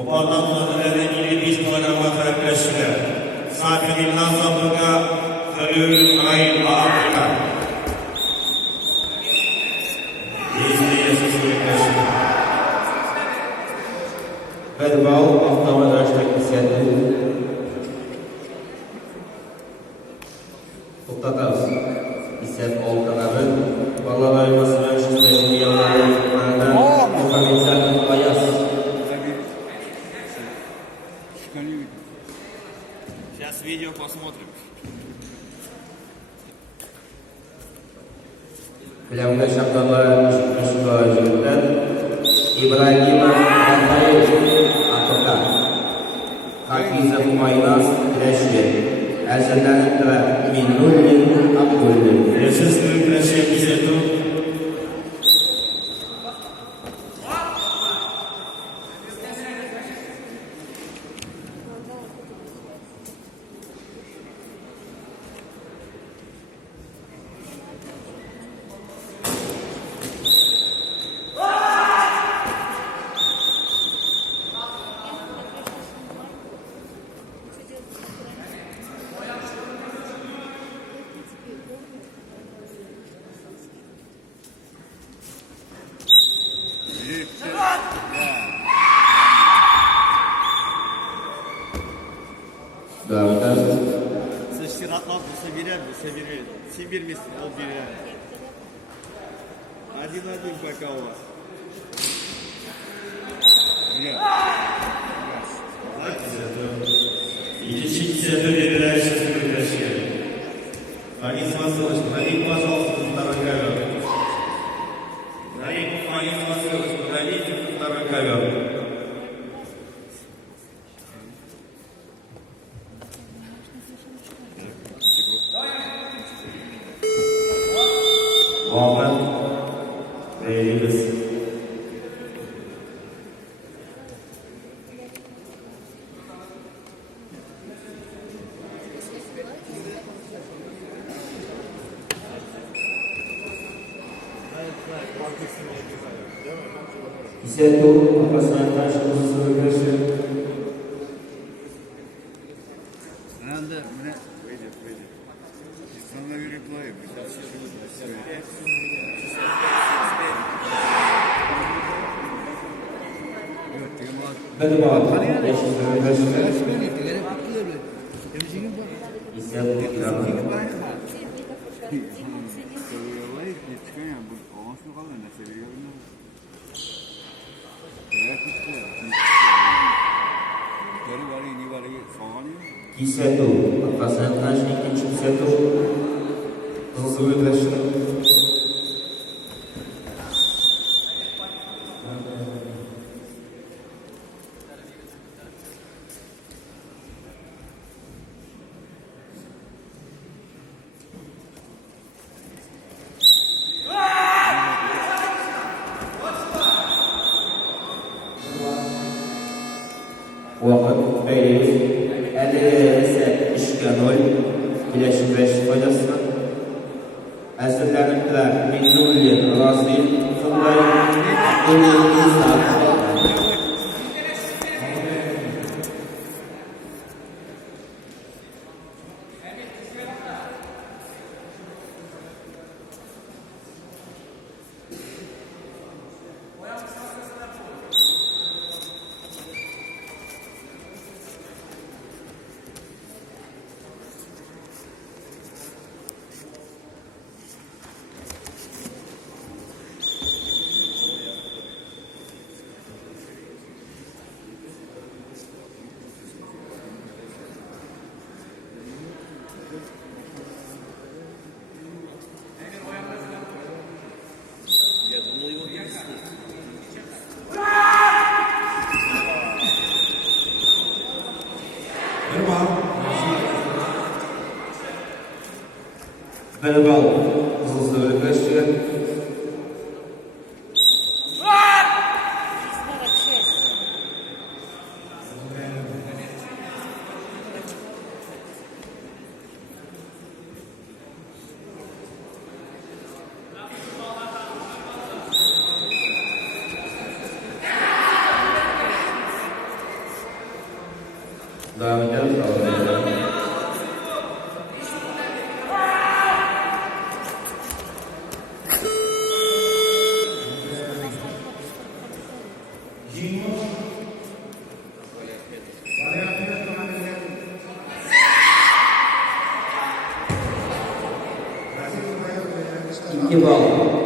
Qo'poldan hozirlagan 25 kg taraklashlar. Safidillah Zobuga Halil Ayn Afrika. Verbal avtomatik hissiyatı to'xtatamiz. Hissiyat olqanabi bolalarimizni shunday yollarida Muhammadjon G'ayas. Сейчас видео посмотрим. Bilamda Shabdullah Mushkojdan Ibrahim Rafael Atoka Hafiza Humaynas Güneşli Ersenler ve Minnullin Abdülün Yaşasın güneşe bizetu. Davutlar Sıçtır atmaz mı? Sevirer mi? Sevirir. Sevir misin? O birer. Один пока у вас. İkinci hissiyatı verilen yaşasın güneşe. Фаниз Васильевич, налейте, пожалуйста, второй ковер. Налейте, Фаниз Васильевич, налейте второй ковер. Muhammed Reis. hissiyatı arkasından karşımızda görüşü Herhalde ne? Böyle. İnsanlar bir reply yapıyor. bir bağlı eşitleri görüşü hissiyatı ikramı hissiyatı arkasından karşı ikinci hissiyatı hızlı ödreşi Vakıf Bey'in elde ise işganol Birleşik Beş faydasına esirlenipler Minnulli Rasil Fınday Abdülü İsa Я думал, его не встать. Verbal hızlı ödreşi Devam ediyoruz. Allah'a emanet. İki bal.